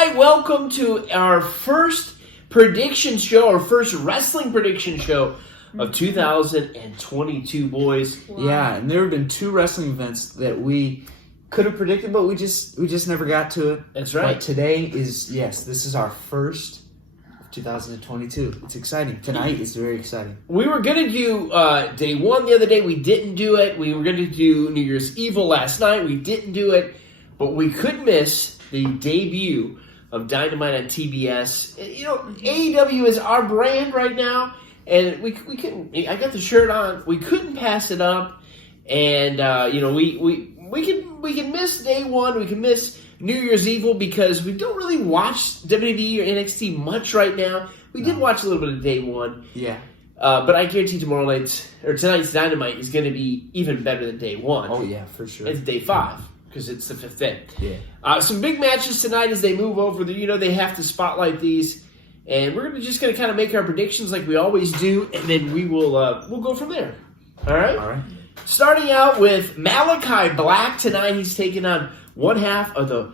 right, welcome to our first prediction show, our first wrestling prediction show of 2022, boys. Wow. Yeah, and there have been 2 wrestling events that we could have predicted, but we just never got to it. That's right. But today is, this is our first of 2022. It's exciting. Tonight is very exciting. We were going to do day 1 the other day. We didn't do it. We were going to do New Year's Evil last night. We didn't do it. But we couldn't miss the debut of Dynamite on TBS. You know, AEW is our brand right now. And we couldn't. I got the shirt on. We couldn't pass it up, and we can miss day 1. We can miss New Year's Evil because we don't really watch WWE or NXT much right now. We did watch a little bit of day 1. Yeah. But I guarantee tonight's Dynamite is going to be even better than day 1. Oh yeah, for sure. It's day 5 because it's the 5th day. Yeah. Some big matches tonight as they move over. They have to spotlight these. And we're just going to kind of make our predictions like we always do, and then we'll go from there. All right? All right. Starting out with Malachi Black tonight. He's taking on one half of the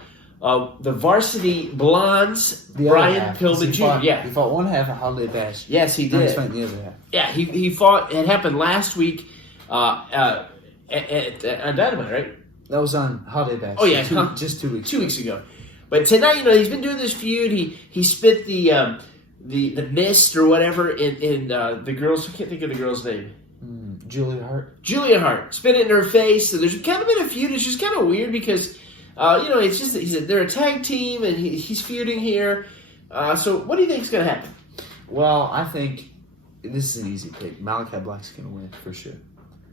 Varsity Blondes, Brian Pillman Jr. He fought one half of Holiday Bash. Yes, he did. The other half. Yeah, he fought. It happened last week at Dynamite, right? That was on Holiday Bash. Oh, yeah. Just 2 weeks 2 weeks ago. But tonight, he's been doing this feud. He spit the mist or whatever in the girls. I can't think of the girl's name. Julia Hart. Julia Hart. Spit it in her face. So there's kind of been a feud. It's just kind of weird because, it's just they're a tag team and he's feuding here. So what do you think is going to happen? Well, I think this is an easy pick. Malachi Black's going to win for sure.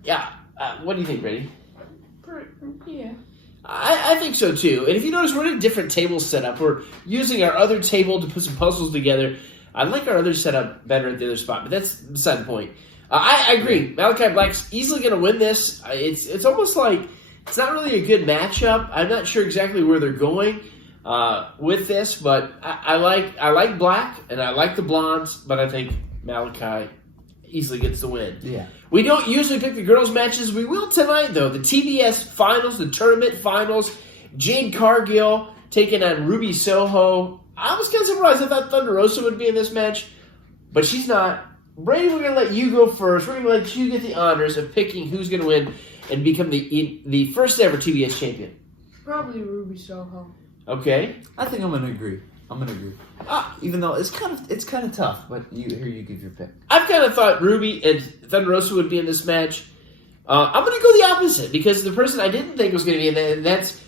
Yeah. What do you think, Brady? Yeah. I think so, too. And if you notice, we're in a different table setup. We're using our other table to put some puzzles together. I like our other setup better at the other spot, but that's beside the point. I agree. Malachi Black's easily going to win this. It's almost like it's not really a good matchup. I'm not sure exactly where they're going with this, but I like Black, and I like the Blondes, but I think Malachi easily gets the win. Yeah. We don't usually pick the girls' matches. We will tonight, though. The TBS finals, the tournament finals. Jade Cargill taking on Ruby Soho. I was kind of surprised. I thought Thunder Rosa would be in this match, but she's not. Brady, we're going to let you go first. We're going to let you get the honors of picking who's going to win and become the first ever TBS champion. Probably Ruby Soho. Okay. I think I'm going to agree. Even though it's kind of tough, but you give your pick. I've kind of thought Ruby and Thunder Rosa would be in this match. I'm going to go the opposite because the person I didn't think was going to be in that, and that's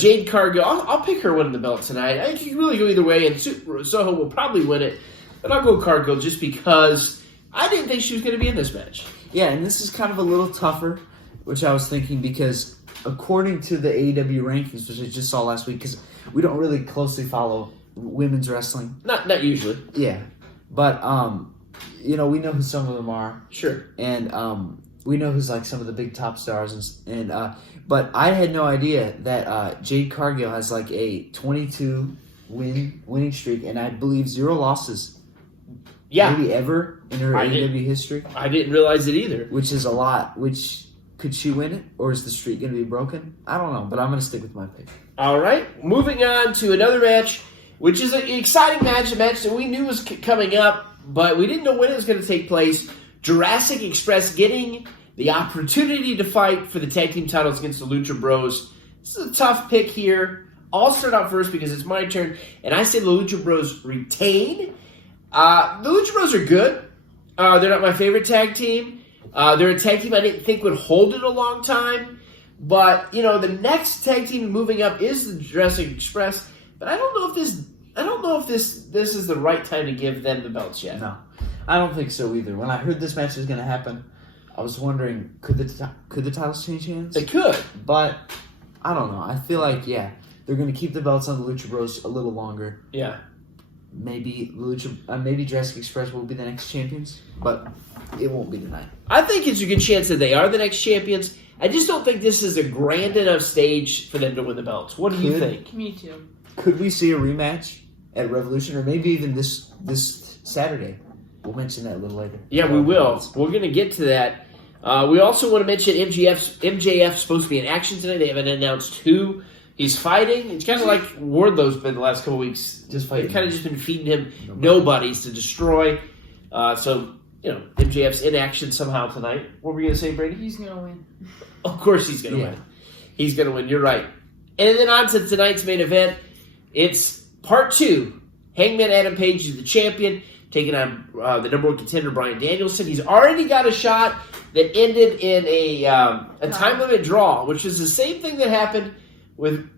Jade Cargill. I'll pick her winning the belt tonight. I think you can really go either way, and Soho will probably win it. But I'll go Cargill just because I didn't think she was going to be in this match. Yeah, and this is kind of a little tougher, which I was thinking because according to the AEW rankings, which I just saw last week, because we don't really closely follow women's wrestling. Not usually. Yeah. But, we know who some of them are. Sure. And we know who's like some of the big top stars. But I had no idea that Jade Cargill has like a 22 winning streak, and I believe 0 losses. Yeah. Maybe ever in her AEW history. I didn't realize it either. Which is a lot. Could she win it? Or is the streak going to be broken? I don't know, but I'm going to stick with my pick. All right. Moving on to another match, which is an exciting match, a match that we knew was coming up, but we didn't know when it was going to take place. Jurassic Express getting the opportunity to fight for the tag team titles against the Lucha Bros. This is a tough pick here. I'll start out first because it's my turn, and I say the Lucha Bros retain. The Lucha Bros are good. They're not my favorite tag team. They're a tag team I didn't think would hold it a long time, but the next tag team moving up is the Jurassic Express. But I don't know if this is the right time to give them the belts yet. No, I don't think so either. When I heard this match was going to happen, I was wondering could the titles change hands? They could, but I don't know. I feel like they're going to keep the belts on the Lucha Bros a little longer. Yeah, maybe Jurassic Express will be the next champions, but it won't be tonight. I think it's a good chance that they are the next champions. I just don't think this is a grand enough stage for them to win the belts. What do you think? Me too. Could we see a rematch at Revolution, or maybe even this Saturday? We'll mention that a little later. Yeah, we will. We're going to get to that. We also want to mention MJF's supposed to be in action tonight. They haven't announced who He's fighting. It's kind of like Wardlow's been the last couple weeks. Just fighting. They've kind of just been feeding him nobodies to destroy. So, MJF's in action somehow tonight. What were you going to say, Brady? He's going to win. Of course he's going to win. He's going to win. You're right. And then on to tonight's main event. It's part 2. Hangman Adam Page is the champion, taking on the number 1 contender, Bryan Danielson. He's already got a shot that ended in a time limit draw, which is the same thing that happened with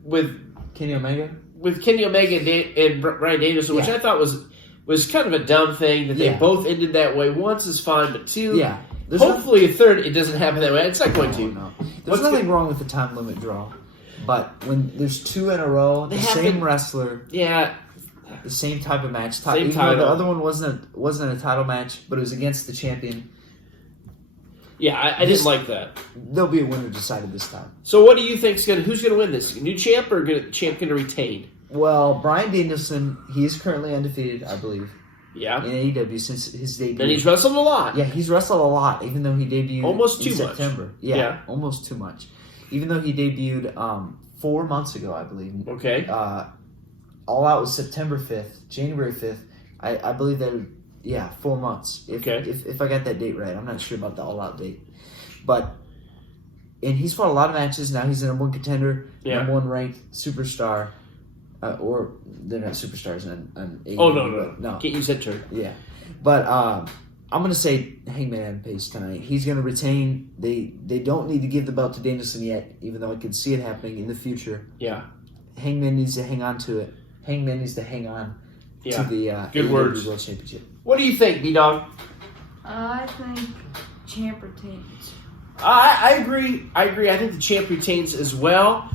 Kenny Omega? With Kenny Omega and Bryan Danielson, which I thought was kind of a dumb thing that they both ended that way. Once is fine, but 2, hopefully a third, it doesn't happen that way. It's not going to. No. There's nothing wrong with the time limit draw, but when there's 2 in a row, the same wrestler, the same type of match, same title. The other one wasn't a title match, but it was against the champion. Yeah, I didn't like that. There'll be a winner decided this time. So what do you think who's going to win this? New champ or champ going to retain? Well, Bryan Danielson, he is currently undefeated, I believe. Yeah. In AEW since his debut. And he's wrestled a lot. Yeah, he's wrestled a lot, even though he debuted almost in too September. much. Yeah, almost too much. Even though he debuted 4 months ago, I believe. Okay. All Out was September 5th, January 5th. I believe that, 4 months. If I got that date right. I'm not sure about the All Out date. And he's fought a lot of matches. Now he's the number 1 contender, number 1 ranked superstar. Or they're not superstars on AEW. Oh, no. Can't use that term. Yeah. But I'm going to say Hangman Adam Page tonight. He's going to retain. They don't need to give the belt to Danielson yet, even though I can see it happening in the future. Yeah. Hangman needs to hang on to it. Hangman needs to hang on to the Good AEW words. World Championship. What do you think, B-Dog? I think champ retains. I agree. I think the champ retains as well.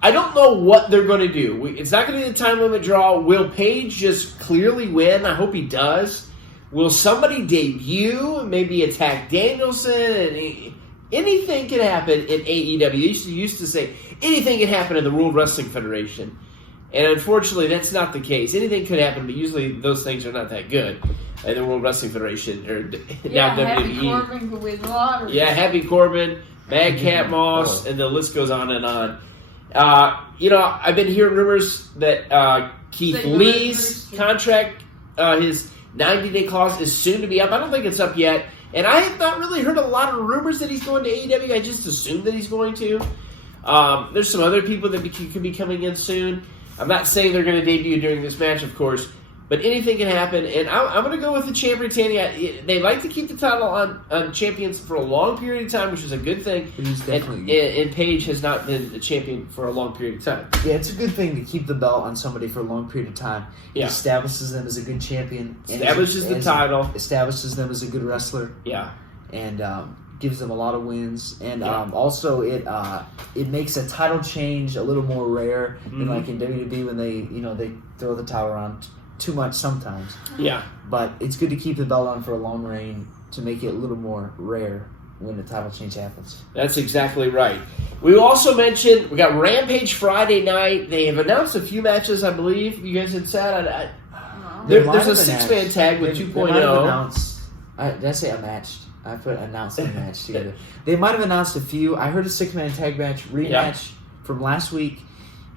I don't know what they're going to do. It's not going to be the time limit draw. Will Paige just clearly win? I hope he does. Will somebody debut and maybe attack Danielson? And anything can happen in AEW. They used to say anything can happen in the World Wrestling Federation. And unfortunately, that's not the case. Anything could happen, but usually those things are not that good. In the World Wrestling Federation, or now WWE. Happy Corbin could win lottery. Yeah, Happy Corbin, Madcap Moss, and the list goes on and on. I've been hearing rumors that Keith Lee's contract, his 90-day clause, is soon to be up. I don't think it's up yet. And I have not really heard a lot of rumors that he's going to AEW. I just assumed that he's going to. There's some other people that could be coming in soon. I'm not saying they're going to debut during this match, of course, but anything can happen. And I'm going to go with the champ retaining. They like to keep the title on champions for a long period of time, which is a good thing. It is definitely good. And Paige has not been the champion for a long period of time. Yeah, it's a good thing to keep the belt on somebody for a long period of time. Yeah. It establishes them as a good champion. Establishes the title. Establishes them as a good wrestler. Yeah. And gives them a lot of wins. And also it makes a title change a little more rare than like in WWE when they throw the title around too much sometimes. Yeah. But it's good to keep the belt on for a long reign to make it a little more rare when the title change happens. That's exactly right. We also mentioned we got Rampage Friday night. They have announced a few matches, I believe. You guys had said there's a 6-man tag with 2.0. Did I say a match? I put announced a match together. They might have announced a few. I heard a 6-man tag match rematch from last week.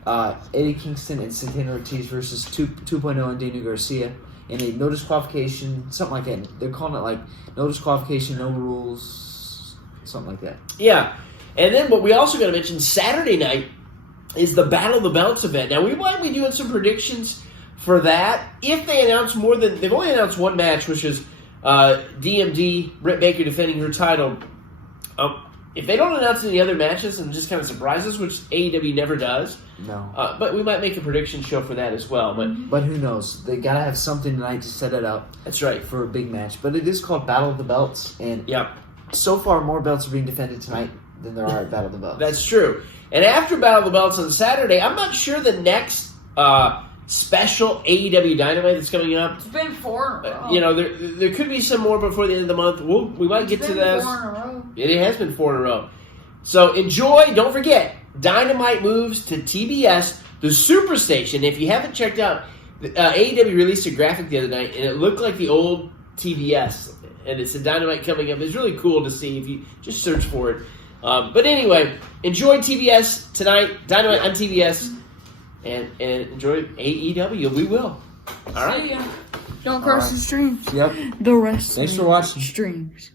Eddie Kingston and Santana Ortiz versus 2.0 and Daniel Garcia in a no disqualification, something like that. They're calling it like no disqualification, no rules, something like that. Yeah. And then what we also got to mention, Saturday night is the Battle of the Belts event. Now, we might be doing some predictions for that. If they announce they've only announced one match, which is DMD, Britt Baker defending her title. If they don't announce any other matches and just kind of surprise us, which AEW never does, no. But we might make a prediction show for that as well. But who knows? They gotta have something tonight to set it up. That's right, for a big match. But it is called Battle of the Belts, and so far more belts are being defended tonight than there are at Battle of the Belts. That's true. And after Battle of the Belts on Saturday, I'm not sure the next special AEW Dynamite that's coming up. It's been 4 in a row. There could be some more before the end of the month. We might get to this. 4 in a row. It has been 4 in a row. So enjoy. Don't forget, Dynamite moves to TBS, the Superstation. If you haven't checked out, AEW released a graphic the other night, and it looked like the old TBS. And it's a Dynamite coming up. It's really cool to see if you just search for it. But anyway, enjoy TBS tonight. Dynamite on TBS. And enjoy AEW. We will. All right. See ya. Don't cross the streams. Yep. The rest. Thanks for watching. Streams.